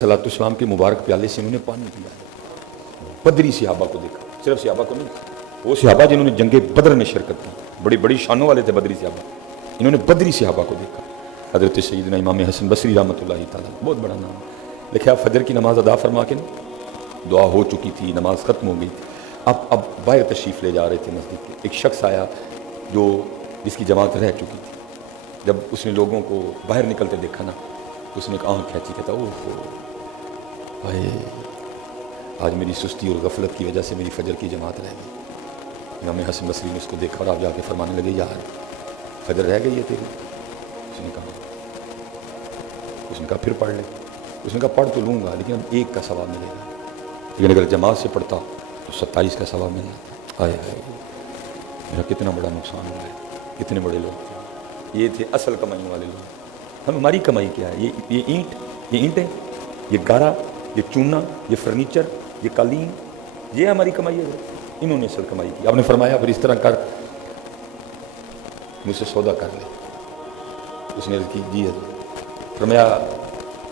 सलातुस्सलाम के मुबारक प्याले से उन्होंने पानी पिया। बदरी सहाबा को देखा, सिर्फ सहाबा को नहीं, वो सहाबा जिन्होंने जंगे बदर में शिरकत की, बड़ी बड़ी शानों वाले थे बदरी सहाबा। इन्होंने बदरी सहाबा को देखा। हज़रत सैयदना इमाम हसन बसरी रहमतुल्लाहि तआला, बहुत बड़ा नाम। लिखा फजर की नमाज अदा फरमा के दुआ हो चुकी थी, नमाज ख़त्म हो गई थी। अब बाहर तशरीफ़ ले जा रहे थे मस्जिद के। एक शख्स आया जो जिसकी जमात रह चुकी थी। जब उसने लोगों को बाहर निकलते देखा ना, उसने एक आँख खींची, कहता ओह हाय, आज मेरी सुस्ती और गफलत की वजह से मेरी फजर की जमात रह गई। इमाम हसन बसरी ने उसको देखा और आप जाके फरमाने लगे, यार फजर रह गई है तेरी। उसने कहा फिर पढ़ ले। उसने कहा पढ़ तो लूँगा, लेकिन अब एक का सवाब मिलेगा, लेकिन अगर जमात से पढ़ता तो 27 का सवाब मिल जाता। हाय हाय, मेरा कितना बड़ा नुकसान हुआ है। कितने बड़े लोग थे, ये थे असल कमाई वाले लोग। हमारी कमाई क्या है? ये ईंटें, ये गारा, ये चूना, ये फर्नीचर, ये कालीन, ये हमारी कमाई है। इन्होंने असल कमाई की। आपने फरमाया फिर इस तरह कर, मुझसे सौदा कर ले। उसने अर्ज़ की जी हज़रत। फरमाया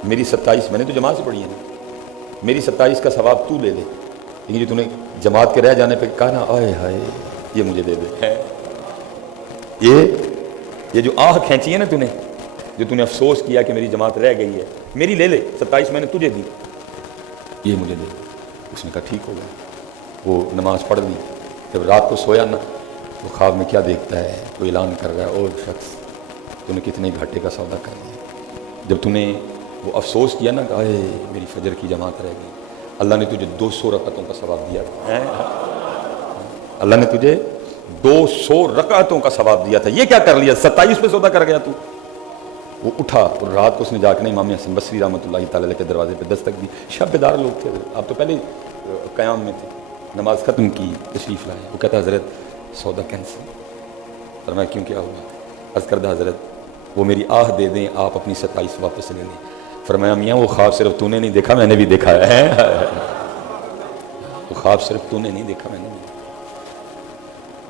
मेरी 27, मैंने तो जमात से पढ़ी है ना, मेरी 27 का सवाब तू ले ले, लेकिन जो तूने जमात के रह जाने पे कहा ना, आए हाय, ये मुझे दे दे। ये जो आह खींची है ना तूने, जो तूने अफसोस किया कि मेरी जमात रह गई है, मेरी ले ले, 27 मैंने तुझे दी, ये मुझे दे। उसने कहा ठीक हो गया। वो नमाज पढ़ ली। जब रात को सोया ना, वो ख्वाब में क्या देखता है, वो ऐलान कर रहा है, और शख्स तूने कितने घाटे का सौदा कर दिया। जब तूने वो अफसोस किया ना, आए मेरी फजर की जमात रह गई, अल्लाह ने तुझे 200 रकातों का सवाब दिया। अल्लाह ने तुझे 200 रकातों का सवाब दिया था। ये क्या कर लिया? 27 पे सौदा कर गया तू। वो उठा और रात को उसने जाकर इमाम हसन बसरी रहमतुल्लाहि तआला के दरवाजे पे दस्तक दी। शब्बेदार लोग थे, आप तो पहले क़याम में थे, नमाज ख़त्म की, तशरीफ़ लाए। वो कहता हज़रत सौदा कैंसिल। फरमाया क्यों, क्या हुआ? अर्ज़ करदा हज़रत वो मेरी आह दे दें, आप अपनी 27 वापस ले लें। फरमाया मियाँ वो ख्वाब सिर्फ तूने नहीं देखा, मैंने भी देखा है। वो ख्वाब सिर्फ तूने नहीं देखा, मैंने भी।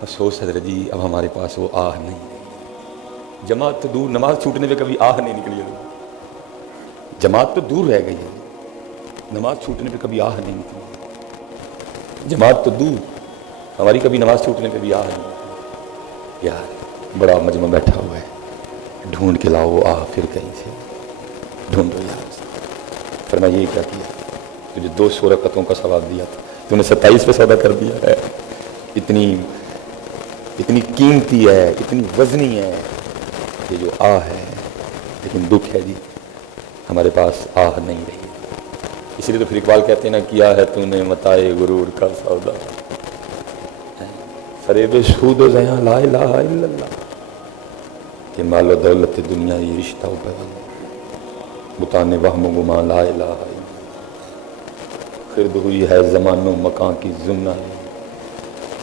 अफसोस हज़रत जी, अब हमारे पास वो आह नहीं है। जमात तो दूर, नमाज छूटने पे कभी आह नहीं निकली है। जमात तो दूर रह गई है, नमाज छूटने पे कभी आह नहीं निकली। जमात तो दूर, हमारी कभी नमाज छूटने पे भी आह नहीं निकली। यार बड़ा मजमा बैठा हुआ है, ढूंढ के लाओ वो आह फिर कहीं से, ढूंढो यार। फिर मैं ये क्या किया, तुझे 200 रकातों का सवाब दिया था, तूने 27 पे सौदा कर दिया है। इतनी कीमती है, इतनी वजनी है ये जो आह है। लेकिन दुख है जी, हमारे पास आह नहीं रही। इसलिए तो फिर इकबाल कहते हैं ना, किया है तूने मताए गुरूर का सौदा, फरेब सूद ज़या ला इलाहा इल्लल्लाह, ये मालो दौलत दुनिया ये रिश्ता बुताने वहम गुमा ला इलाहा इल्लल्लाह। खिरद हुई है ज़मानो मकान की जुम्ना,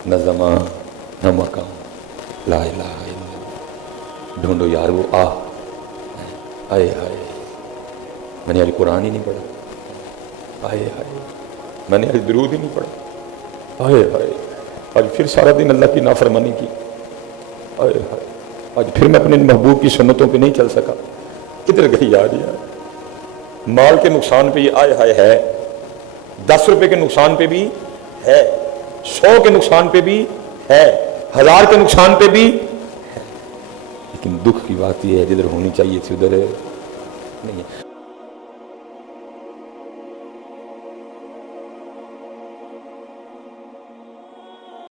न ज़मान न मकान ला इलाहा इल्लल्लाह। ढूंढो यार वो आह। आए हाय, मैंने आज कुरान ही नहीं पढ़ा। आए हाय, मैंने आज दुरूद ही नहीं पढ़ा। आए हाय, आज फिर सारा दिन अल्लाह की नाफरमानी की। आए हाय, आज फिर मैं अपने महबूब की सुन्नतों पे नहीं चल सका। किधर गई यार? माल के नुकसान पे ये आए हाय है, 10 रुपए के नुकसान पे भी है, 100 के नुकसान पे भी है, 1000 के नुकसान पे भी है। लेकिन दुख की बात यह है, जिधर होनी चाहिए थी उधर नहीं है।